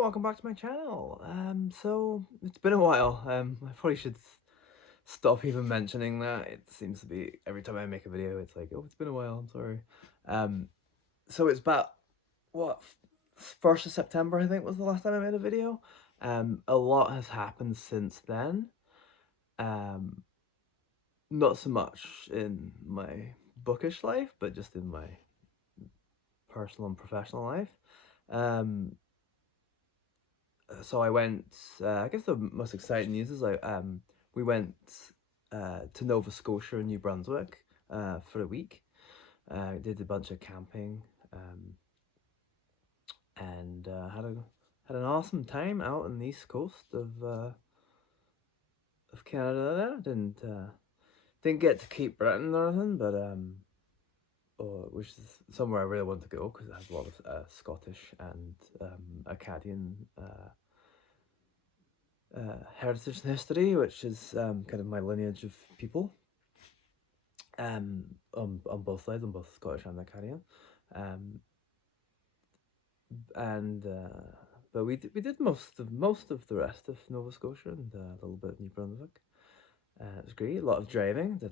welcome back to my channel. So it's been a while. I probably should stop even mentioning that. It seems to be every time I make a video, it's like, oh, it's been a while. I'm sorry. Um, so it's about what 1st of September, I think, was the last time I made a video. A lot has happened since then. Um, Not so much in my bookish life, but just in my personal and professional life. Um, so I went. I guess the most exciting news is we went to Nova Scotia and New Brunswick for a week. Did a bunch of camping and had an awesome time out on the east coast of Canada. There didn't get to Cape Breton or anything, but which is somewhere I really want to go because it has a lot of Scottish and Acadian heritage and history, which is kind of my lineage of people on both sides, on both Scottish and Acadian. Um, and but we did most of the rest of Nova Scotia and a little bit of New Brunswick. It was great. A lot of driving. I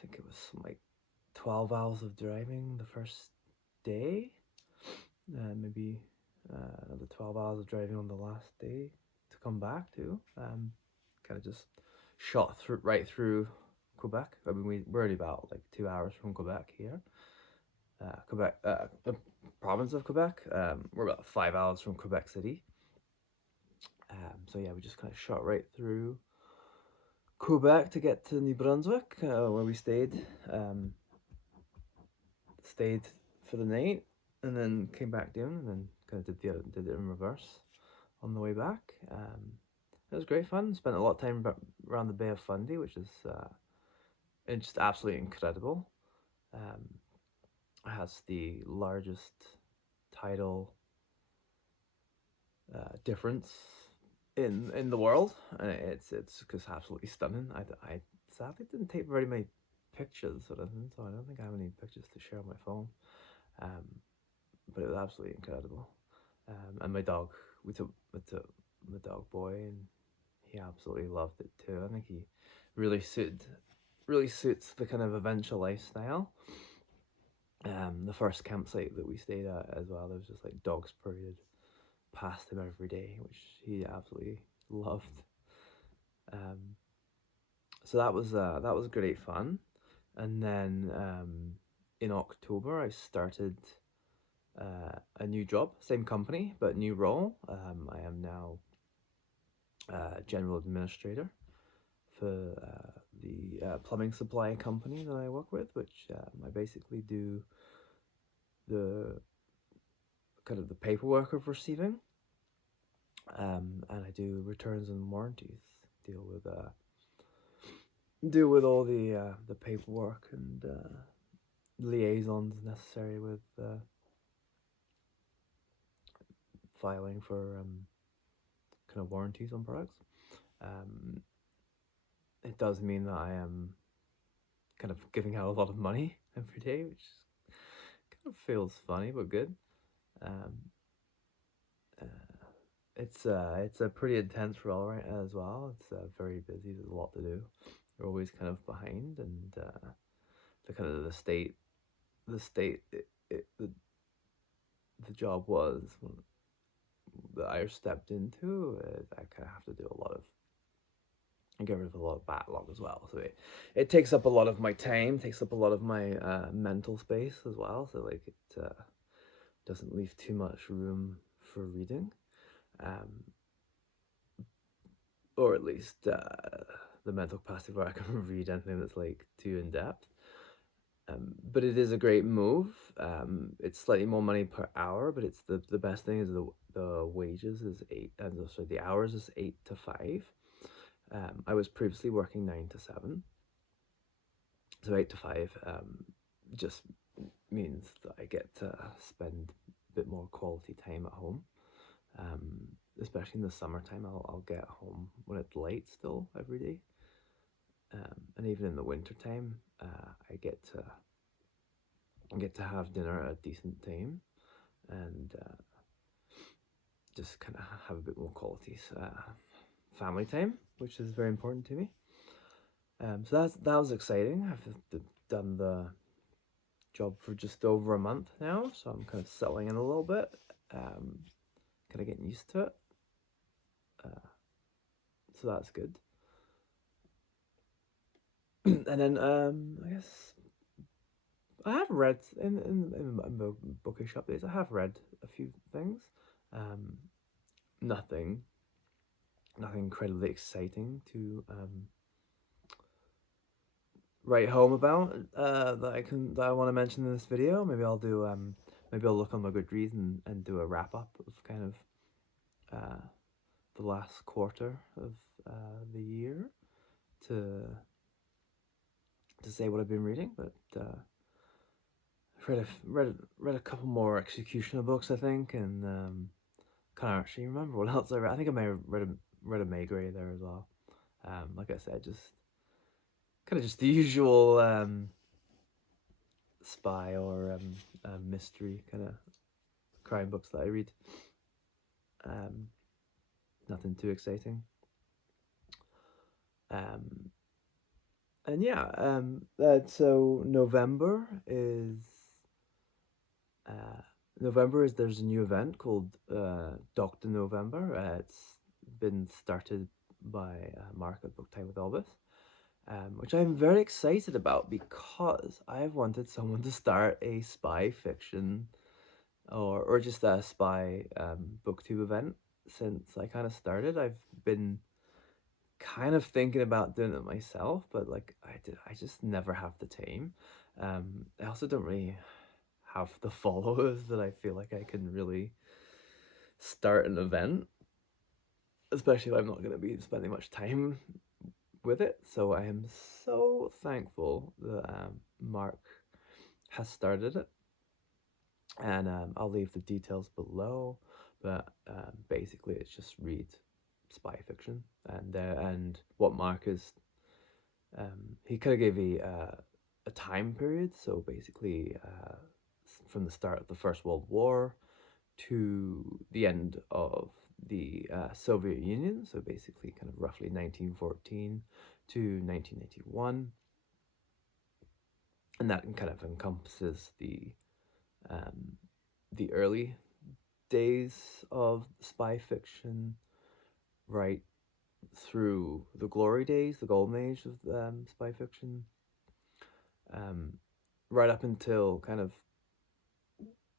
think it was like 12 hours of driving the first day. Maybe another 12 hours of driving on the last day to come back too. Kind of just shot right through Quebec. I mean, we're only about like 2 hours from Quebec here. Quebec, the province of Quebec. We're about 5 hours from Quebec City. So yeah, we just kind of shot right through Quebec to get to New Brunswick, where we stayed. Stayed for the night, and then came back down, and then kind of did it in reverse on the way back. It was great fun. Spent a lot of time around the Bay of Fundy, which is it's just absolutely incredible. Um, it has the largest tidal difference in the world, and it's just absolutely stunning. I sadly didn't take very many pictures or anything, so I don't think I have any pictures to share on my phone. Um, but it was absolutely incredible. And my dog, we took my dog Boy, and he absolutely loved it too. I think he really suits the kind of adventure lifestyle. The first campsite that we stayed at as well, there was just like dogs paraded past him every day, which he absolutely loved. Um, so that was great fun. And then in October, I started a new job, same company but new role. I am now general administrator for the plumbing supply company that I work with, which I basically do the kind of the paperwork of receiving, and I do returns and warranties. Deal with all the paperwork and liaisons necessary with filing for kind of warranties on products. Um, it does mean that I am kind of giving out a lot of money every day, which kind of feels funny but good. Um, uh, it's a pretty intense role right as well. It's very busy. There's a lot to do. You're always kind of behind, and the kind of the state the job was that I stepped into. I kind of have to do a lot of and get rid of a lot of backlog as well. So it takes up a lot of my time, takes up a lot of my mental space as well. So like it doesn't leave too much room for reading, um, or at least the mental capacity where I can read anything that's like too in depth. But it is a great move. It's slightly more money per hour, but it's the best thing is the wages is sorry, the hours is 8 to 5. I was previously working 9 to 7, so 8 to 5 just means that I get to spend a bit more quality time at home. Especially in the summertime, I'll get home when it's late still every day, and even in the wintertime, I get to have dinner at a decent time. and just kind of have a bit more quality family time, which is very important to me. So that was exciting. I've done the job for just over a month now, so I'm kind of settling in a little bit, kind of getting used to it. So that's good. And then I guess I have read in the bookish updates. I have read a few things. Um, nothing, nothing incredibly exciting to write home about that I want to mention in this video. Maybe I'll look on my Goodreads and do a wrap up of kind of the last quarter of the year to say what I've been reading. But I've read a couple more executioner books, I think, and can't actually remember what else I read. I think I may have read a Maigret there as well. Like I said, just kind of just the usual spy or mystery kind of crime books that I read. Nothing too exciting. And yeah, so uh, November is there's a new event called Dr. November. It's been started by Mark at Book Time with Elvis, which I'm very excited about because I've wanted someone to start a spy fiction or just a spy booktube event since I kind of started. I've been kind of thinking about doing it myself, but like I just never have the time. I also don't really have the followers that I feel like I can really start an event, especially if I'm not going to be spending much time with it. So I am so thankful that Mark has started it, and I'll leave the details below. But basically, it's just read spy fiction, and what Mark is he kind of gave a time period. So basically, from the start of the First World War to the end of the Soviet Union. So basically, kind of roughly 1914 to 1981, and that kind of encompasses the early days of spy fiction, right through the glory days, the golden age of spy fiction, um, right up until kind of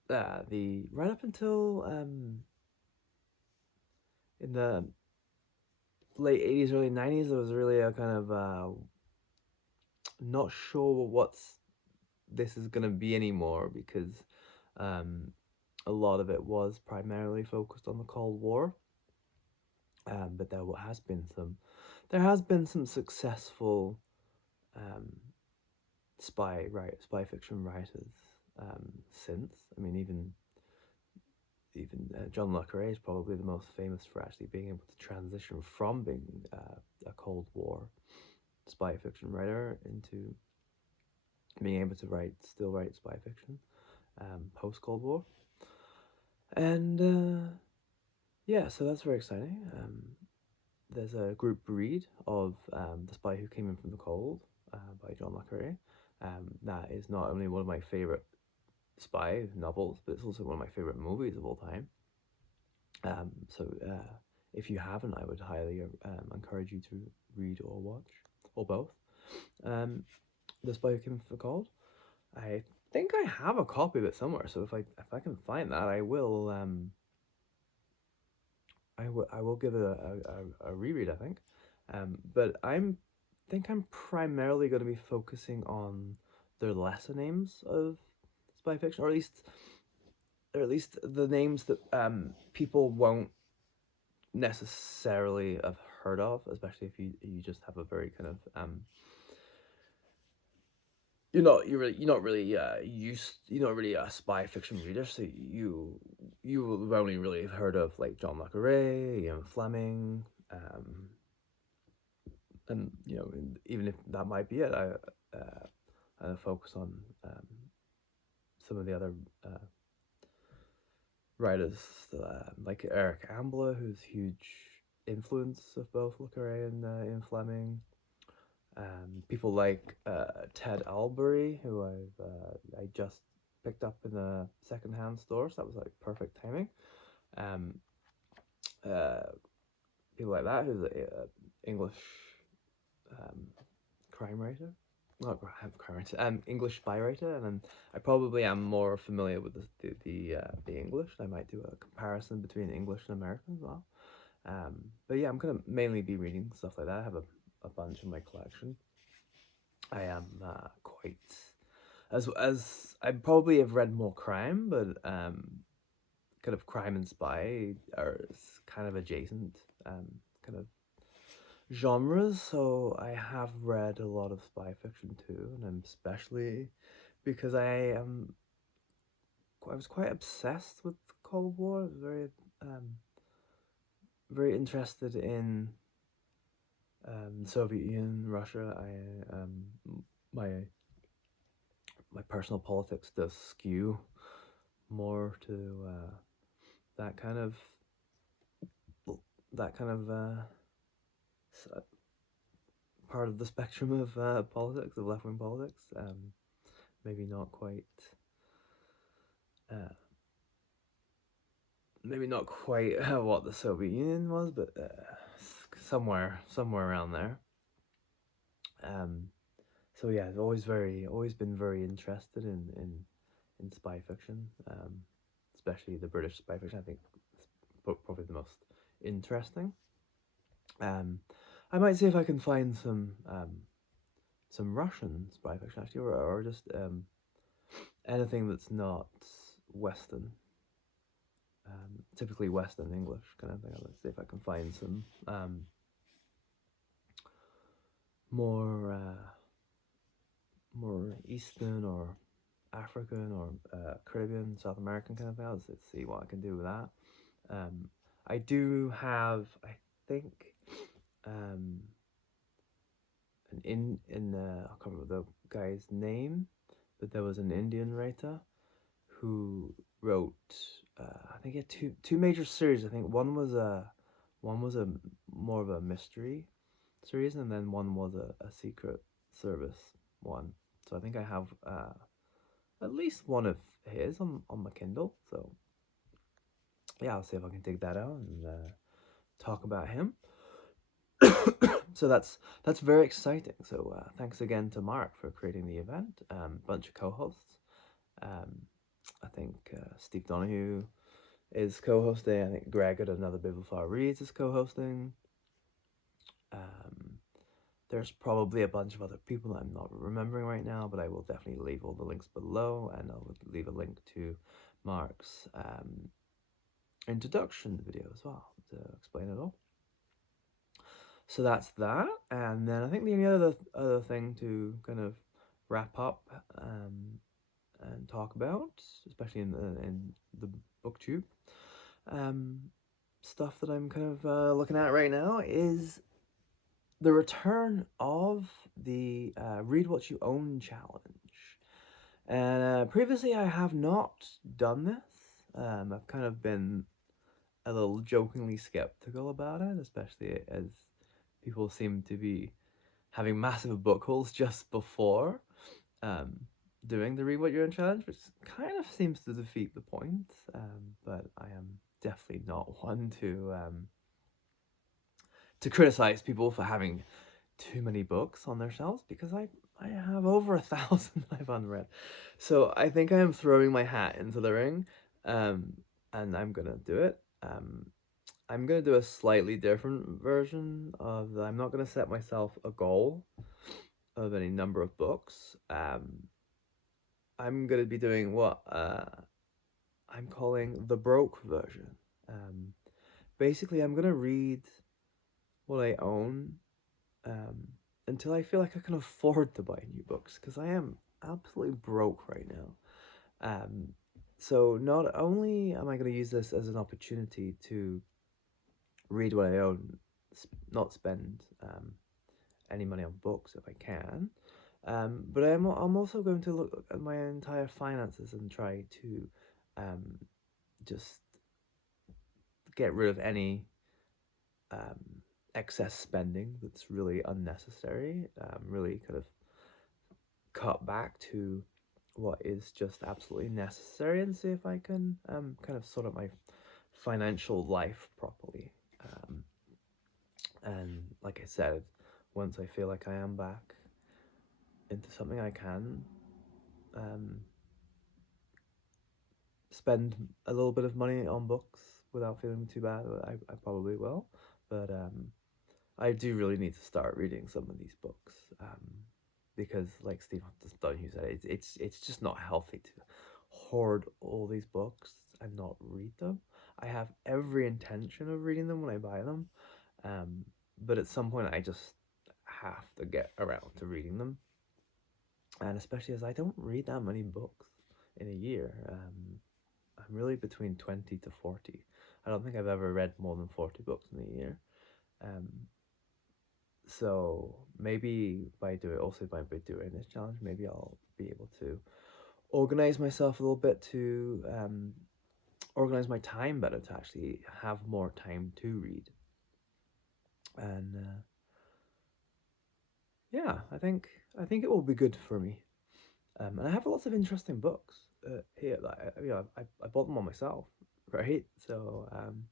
the right up until in the late 80s, early 90s, there was really a kind of not sure what's this is gonna be anymore because um, a lot of it was primarily focused on the Cold War. But there has been some successful um, spy fiction writers since. I mean, even John le Carré is probably the most famous for actually being able to transition from being a Cold War spy fiction writer into being able to still write spy fiction post Cold War. And yeah, so that's very exciting. There's a group read of The Spy Who Came In From the Cold by John le Carré. That is not only one of my favorite spy novels, but it's also one of my favorite movies of all time. So if you haven't, I would highly encourage you to read or watch, or both. The Spy Who Came From the Cold. I think I have a copy of it somewhere, so if I can find that, I will I will give it a reread, I think. But think I'm primarily going to be focusing on the lesser names of spy fiction, or at least the names that people won't necessarily have heard of, especially if you just have a very kind of you're not really a spy fiction reader, so you have only really heard of like John le Carré, Ian Fleming, and even if that might be it, I focus on some of the other writers like Eric Ambler, who's a huge influence of both Le Carre and Ian Fleming. People like Ted Albury, who I just picked up in a secondhand store, so that was like perfect timing. Um, uh, People like that, who's a English um, crime writer, not crime writer, English spy writer, and then I probably am more familiar with the English. I might do a comparison between English and American as well. But yeah, I'm gonna mainly be reading stuff like that. I have a bunch in my collection. I am quite as I probably have read more crime, but kind of crime and spy are kind of adjacent kind of genres. So I have read a lot of spy fiction too, and I'm especially because I was quite obsessed with Cold War. I was very interested in Soviet Union, Russia. My my personal politics does skew more to that kind of that kind of part of the spectrum of politics, of left wing politics. Maybe not quite. Uh, Maybe not quite what the Soviet Union was, but somewhere around there. Um, so yeah, I've always been very interested in spy fiction, especially the British spy fiction. I think it's probably the most interesting. Um, I might see if I can find some Russian spy fiction actually, or just anything that's not Western. Typically Western English kind of thing. Let's see if I can find some more more Eastern or African or Caribbean, South American kind of thing. Let's see what I can do with that. Um, I do have, I think, um, I can't remember the guy's name, but there was an Indian writer who wrote. I think he had two major series. I think one was a more of a mystery series, and then one was a secret service one. So I think I have at least one of his on my Kindle. So yeah, I'll see if I can dig that out and talk about him. So that's very exciting. So thanks again to Mark for creating the event. Bunch of co-hosts. Um, I think Steve Donahue is co-hosting. I think Greg at Another Bibliophile Reads is co-hosting. Um, there's probably a bunch of other people that I'm not remembering right now, but I will definitely leave all the links below, and I'll leave a link to Mark's introduction video as well to explain it all. So that's that, and then I think the only other thing to kind of wrap up and talk about, especially in the booktube stuff that I'm kind of looking at right now, is the return of the Read What You Own challenge. And previously I have not done this. I've kind of been a little jokingly skeptical about it, especially as people seem to be having massive book hauls just before um, doing the Read What You Own challenge, which kind of seems to defeat the point. But I am definitely not one to criticize people for having too many books on their shelves, because I have over 1,000 I've unread. So I think I am throwing my hat into the ring, and I'm gonna do it. I'm gonna do a slightly different version of I'm not gonna set myself a goal of any number of books. I'm gonna be doing what I'm calling the broke version. Basically, I'm gonna read what I own um, until I feel like I can afford to buy new books, because I am absolutely broke right now. So not only am I going to use this as an opportunity to read what I own, not spend any money on books if I can, but I'm also going to look at my entire finances and try to um, just get rid of any excess spending that's really unnecessary. Really kind of cut back to what is just absolutely necessary, and see if I can kind of sort out my financial life properly. Um, and like I said, once I feel like I am back into something, I can um, spend a little bit of money on books without feeling too bad. I probably will, but I do really need to start reading some of these books, because, like Steve Dunn, said, it's just not healthy to hoard all these books and not read them. I have every intention of reading them when I buy them, um, but at some point I just have to get around to reading them, and especially as I don't read that many books in a year. I'm really between 20 to 40. I don't think I've ever read more than 40 books in a year. Um, so maybe by doing this challenge, maybe I'll be able to organize myself a little bit to organize my time better, to actually have more time to read. And yeah, I think it will be good for me. And I have lots of interesting books here. That I bought them all myself, right? So I'm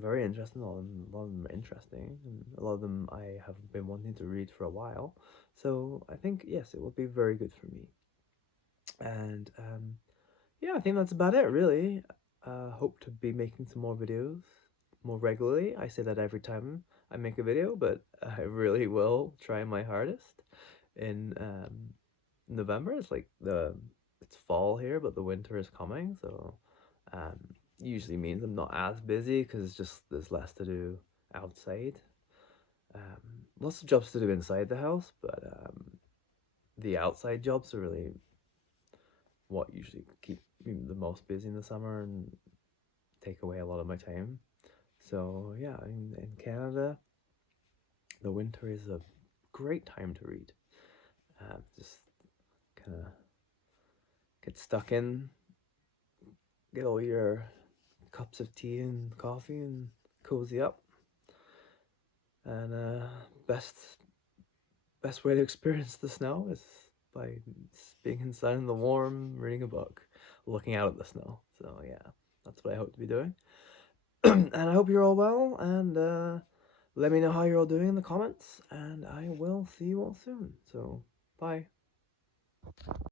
very interested in all of them. A lot of them are interesting, and a lot of them I have been wanting to read for a while. So I think, yes, it will be very good for me. And yeah, I think that's about it, really. Hope to be making some more videos more regularly. I say that every time I make a video, but I really will try my hardest. In November, it's fall here, but the winter is coming, so um, usually means I'm not as busy because it's just there's less to do outside. Lots of jobs to do inside the house, but the outside jobs are really what usually keep me the most busy in the summer and take away a lot of my time. So yeah, in Canada, the winter is a great time to read. Just kind of get stuck in, get all your cups of tea and coffee and cozy up. And best way to experience the snow is by being inside in the warm, reading a book, looking out at the snow. So yeah, that's what I hope to be doing. And I hope you're all well, and let me know how you're all doing in the comments, and I will see you all soon. So bye.